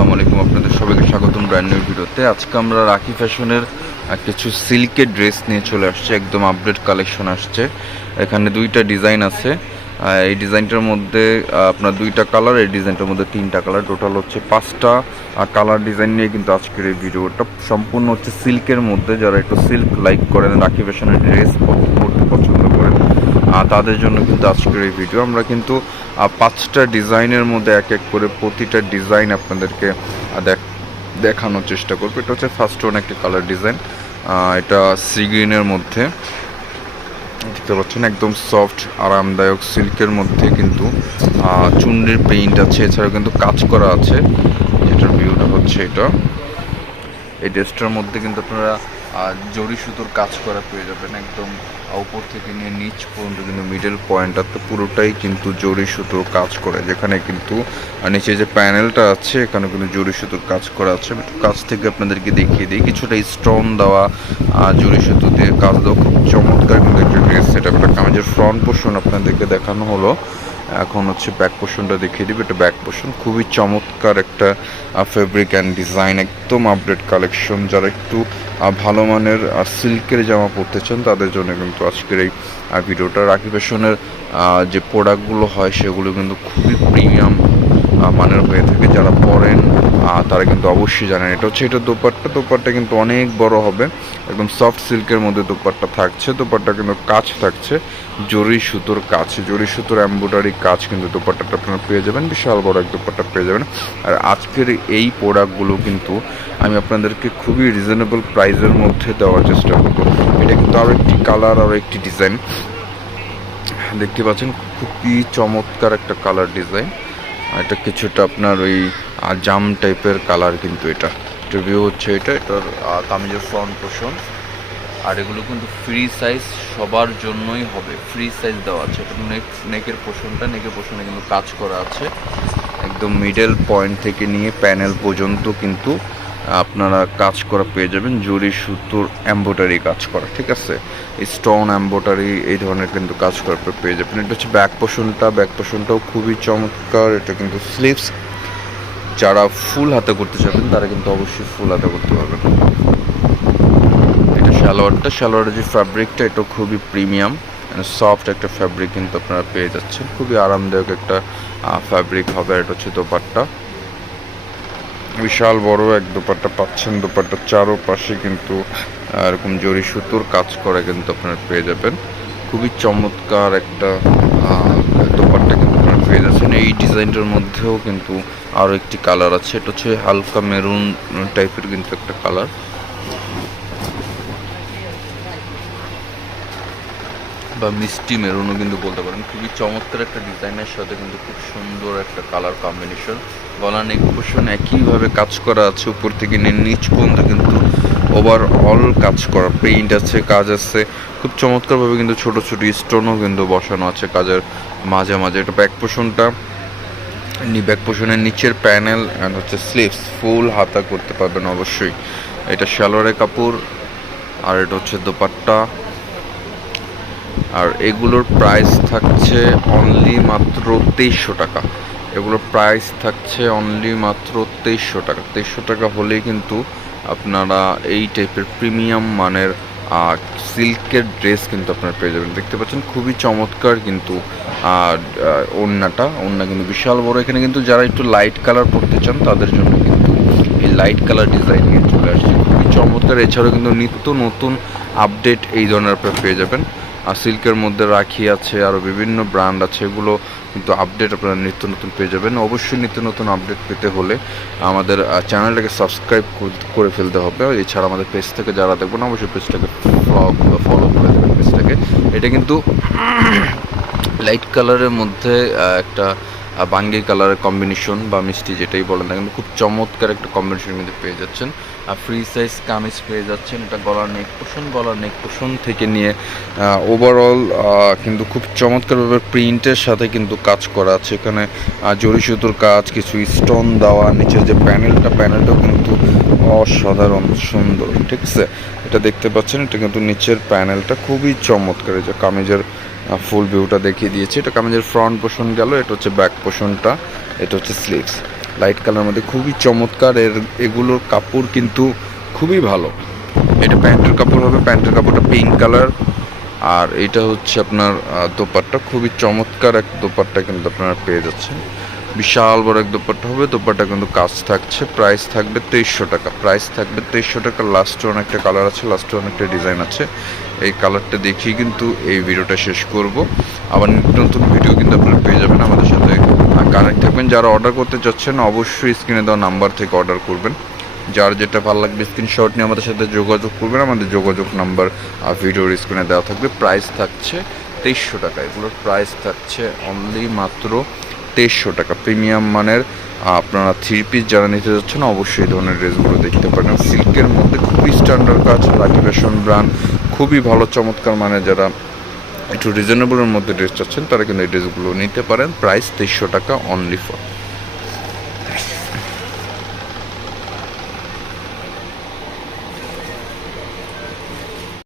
আসসালামু আলাইকুম, আপনাদের সবাইকে স্বাগতম ব্র্যান্ড নিউ ভিডিওতে। আজকে আমরা রাখি ফ্যাশনের কিছু সিল্কের ড্রেস নিয়ে চলে আসছে, একদম আপডেট কালেকশন আসছে। এখানে দুইটা ডিজাইন আছে। এই ডিজাইনটার মধ্যে আপনার দুইটা কালার, এই ডিজাইনটার মধ্যে তিনটা কালার, টোটাল হচ্ছে 5টা কালার ডিজাইন নিয়ে কিন্তু আজকের এই ভিডিওটা সম্পূর্ণ হচ্ছে সিল্কের মধ্যে। যারা একটু সিল্ক লাইক করেন, রাখি ফ্যাশনের ড্রেস পরতে পছন্দ করেন, তাদের জন্য কিন্তু আজকের এই ভিডিও। আমরা কিন্তু 5টা ডিজাইনের মধ্যে এক এক করে প্রতিটা ডিজাইন আপনাদেরকে দেখানোর চেষ্টা করবো। এটা হচ্ছে ফার্স্ট ওয়ান একটা কালার ডিজাইন, এটা সি গ্রিনের মধ্যে দেখতে পাচ্ছেন, একদম সফট আরামদায়ক সিল্কের মধ্যে কিন্তু চুনরির পেইন্ট আছে, এছাড়াও কিন্তু কাজ করা আছে। এটার ভিউটা হচ্ছে এটা। এই ড্রেসটার মধ্যে কিন্তু আপনারা জরি সুতোর কাজ করা পেয়ে যাবেন, একদম উপর থেকে নিয়ে নিচ পর্যন্ত কিন্তু মিডল পয়েন্টটাতে পুরোটাই কিন্তু জরি সুতোর কাজ করে, যেখানে কিন্তু নিচে যে প্যানেলটা আছে এখানে কিন্তু জরি সুতোর কাজ করা আছে। একটু কাছ থেকে আপনাদেরকে দেখিয়ে দিই, কিছুটা স্টোন দেওয়া জরি সুতো দিয়ে কাজ দেওয়া, খুব চমৎকার কিন্তু একটা ড্রেস। সেটা একটা কামিজের ফ্রন্ট পোর্শন আপনাদেরকে দেখানো হলো। এখন হচ্ছে ব্যাক পোর্শনটা দেখিয়ে দিবে। এটা ব্যাক পোর্শন, খুবই চমৎকার একটা ফেব্রিক অ্যান্ড ডিজাইন, একদম আপডেট কালেকশন। যারা একটু ভালো মানের সিল্কের জামা পরতে চান তাদের জন্য কিন্তু আজকের এই ভিডিওটা। রাখি ফ্যাশনের যে প্রোডাক্টগুলো হয় সেগুলো কিন্তু খুবই প্রিমিয়াম মানের হয়ে থাকে। যারা পরেন তারা কিন্তু অবশ্যই জানেন। এটা হচ্ছে এটা দোপাট্টা কিন্তু অনেক বড় হবে, একদম সফট সিল্কের মধ্যে দোপাট্টা থাকছে। দোপাট্টা কিন্তু কাজ থাকছে জরি সুতোর কাজ, জরি সুতোর এমব্রয়ডারি কাজ কিন্তু দোপাট্টাটা আপনারা পেয়ে যাবেন, বিশাল বড় এক দোপাট্টা পেয়ে যাবেন। আর আজকের এই প্রোডাক্টগুলো কিন্তু আমি আপনাদেরকে খুবই রিজনেবল প্রাইসের মধ্যে দেওয়ার চেষ্টা করবো। এটা কিন্তু আরও একটি কালার, আরও একটি ডিজাইন দেখতে পাচ্ছেন, খুবই চমৎকার একটা কালার ডিজাইন। এটা কিছুটা আপনার ওই জাম টাইপের কালার, কিন্তু এটা ভিউ হচ্ছে এটার কামিজের ফ্রন্ট পোর্শন। আর এগুলো কিন্তু ফ্রি সাইজ, সবার জন্যই হবে, ফ্রি সাইজ দেওয়া আছে। এটা নেকের পোর্শনে কিন্তু কাজ করা আছে, একদম মিডল পয়েন্ট থেকে নিয়ে প্যানেল পর্যন্ত কিন্তু আপনারা কাজ করা পেয়ে যাবেন, জরি সুতোর এমব্রয়ডারি কাজ করা, ঠিক আছে, স্টোন এমব্রয়ডারি এই ধরনের কিন্তু কাজ করা পেয়ে যাবেন। এটা হচ্ছে ব্যাক পোর্শনটাও খুবই চমৎকার। এটা কিন্তু স্লিভস, যারা ফুল হাতে করতে চাবেন তারা কিন্তু অবশ্যই ফুল হাতে করতে পারবেন। এটা সালোয়ারের যে ফ্যাব্রিকটা এটা খুবই প্রিমিয়াম সফট একটা ফ্যাব্রিক কিন্তু আপনারা পেয়ে যাচ্ছেন, খুবই আরামদায়ক একটা ফ্যাব্রিক হবে। এটা হচ্ছে দোপাট্টা, বিশাল বড় এক দোপাট্টা পাচ্ছেন। দোপাট্টার চারোপাশে কিন্তু এরকম জরি সুতোর কাজ করে কিন্তু আপনারা পেয়ে যাবেন, খুবই চমৎকার একটা দোপাট্টা কিন্তু আপনারা পেয়ে যাচ্ছেন। এই ডিজাইনটার মধ্যেও কিন্তু আরও একটি কালার আছে, এটা হচ্ছে হালকা মেরুন টাইপের কিন্তু একটা কালার, বা মিষ্টি মেরুনও কিন্তু বলতে পারেন। খুবই চমৎকার একটা ডিজাইনের সাথে কিন্তু খুব সুন্দর একটা কালার কম্বিনেশন। গলা নেক পোর্শন একইভাবে কাজ করা আছে, উপর থেকে নিচ পর্যন্ত কিন্তু ওভারঅল কাজ করা, পেইন্ট আছে, কাজ আছে, খুব চমৎকারভাবে কিন্তু ছোট ছোট স্টোনও কিন্তু বসানো আছে কাজের মাঝে মাঝে। এটা ব্যাক পোর্শনের নিচের প্যানেল অ্যান্ড হচ্ছে স্লিভস, ফুল হাতা করতে পারবেন অবশ্যই। এটা সালোয়ারের কাপড়, আর এটা হচ্ছে দোপাট্টা। আর এগুলোর প্রাইস থাকছে অনলি মাত্র 2300 টাকা। এগুলোর প্রাইস থাকছে অনলি মাত্র 2300 টাকা। 2300 টাকা হলেই কিন্তু আপনারা এই টাইপের প্রিমিয়াম মানের সিল্কের ড্রেস কিন্তু আপনারা পেয়ে যাবেন। দেখতে পাচ্ছেন খুবই চমৎকার কিন্তু ওড়না কিন্তু বিশাল বড়। এখানে কিন্তু যারা একটু লাইট কালার পরতে চান তাদের জন্য কিন্তু এই লাইট কালার ডিজাইন নিয়ে চলে আসছে, খুবই চমৎকার। এছাড়াও কিন্তু নিত্য নতুন আপডেট এই ধরনের আপনারা পেয়ে যাবেন। আর সিল্কের মধ্যে রাখি আছে, আরও বিভিন্ন ব্র্যান্ড আছে, এগুলো কিন্তু আপডেট আপনারা নিত্য নতুন পেয়ে যাবেন। অবশ্যই নিত্য নতুন আপডেট পেতে হলে আমাদের চ্যানেলটাকে সাবস্ক্রাইব করে ফেলতে হবে। এছাড়া আমাদের পেজ থেকে যারা দেখবেন অবশ্যই পেজটাকে ফলো করে দেবেন পেজটাকে। এটা কিন্তু লাইট কালারের মধ্যে একটা বাঙ্গি কালারের কম্বিনেশন বা মিষ্টি যেটাই বলেন না, কিন্তু খুব চমৎকার একটা কম্বিনেশন কিন্তু পেয়ে যাচ্ছেন। আর ফ্রি সাইজ কামিজ পেয়ে যাচ্ছেন। এটা গলার নেক পোর্শন থেকে নিয়ে ওভারঅল কিন্তু খুব চমৎকারভাবে প্রিন্টের সাথে কিন্তু কাজ করা আছে। এখানে জরি সুতোর কাজ, কিছু স্টোন দেওয়া, নিচের যে প্যানেলটাও কিন্তু অসাধারণ সুন্দর, ঠিক আছে। এটা দেখতে পাচ্ছেন, এটা কিন্তু নিচের প্যানেলটা খুবই চমৎকার। এই যে কামিজের ফুল ভিউটা দেখিয়ে দিয়েছি। এটা কামিজের ফ্রন্ট পোর্শন গেল, এটা হচ্ছে ব্যাক পোর্শনটা, এটা হচ্ছে স্লিভস। লাইট কালার মধ্যে খুবই চমৎকার। এগুলোর কাপড় কিন্তু খুবই ভালো। এটা প্যান্টের কাপড় হবে, প্যান্টের কাপড়টা পিঙ্ক কালার। আর এটা হচ্ছে আপনার দোপাট্টা, খুবই চমৎকার এক দোপাট্টা কিন্তু আপনারা পেয়ে যাচ্ছেন। বিশাল বড় এক দোপাট্টা হবে, দোপাট্টা কিন্তু কাজ থাকছে। প্রাইস থাকবে 2300 টাকা, প্রাইস থাকবে 2300 টাকা। লাস্টে অনেকটা কালার আছে, লাস্টে অনেকটা ডিজাইন আছে। এই কালারটা দেখিয়ে কিন্তু এই ভিডিওটা শেষ করব। আবার নিত্য নতুন ভিডিও কিন্তু আপনারা পেয়ে যাবেন, আমাদের সাথে কানেক্ট থাকবেন। যারা অর্ডার করতে চাচ্ছেন অবশ্যই স্ক্রিনে দেওয়া নাম্বার থেকে অর্ডার করবেন। যার যেটা ভালো লাগবে স্ক্রিনশট নিয়ে আমাদের সাথে যোগাযোগ করবেন। আমাদের যোগাযোগ নাম্বার ভিডিওর স্ক্রিনে দেওয়া থাকবে। প্রাইস থাকছে 2300 টাকা। এগুলোর প্রাইস থাকছে অনলি মাত্র 2300 টাকা। প্রিমিয়াম মানের আপনারা থ্রি পিস যারা নিতে যাচ্ছেন অবশ্যই এই ধরনের ড্রেসগুলো দেখতে পারেন। সিল্কের মধ্যে খুবই স্ট্যান্ডার্ড কাজ, লাকি ফ্যাশন ব্র্যান্ড, খুবই ভালো চমৎকার। মানে যারা একটু রিজনেবলের মধ্যে ড্রেস চাচ্ছেন তারা কিন্তু এই ড্রেসগুলো নিতে পারেন। প্রাইস 2300 টাকা অনলি ফর।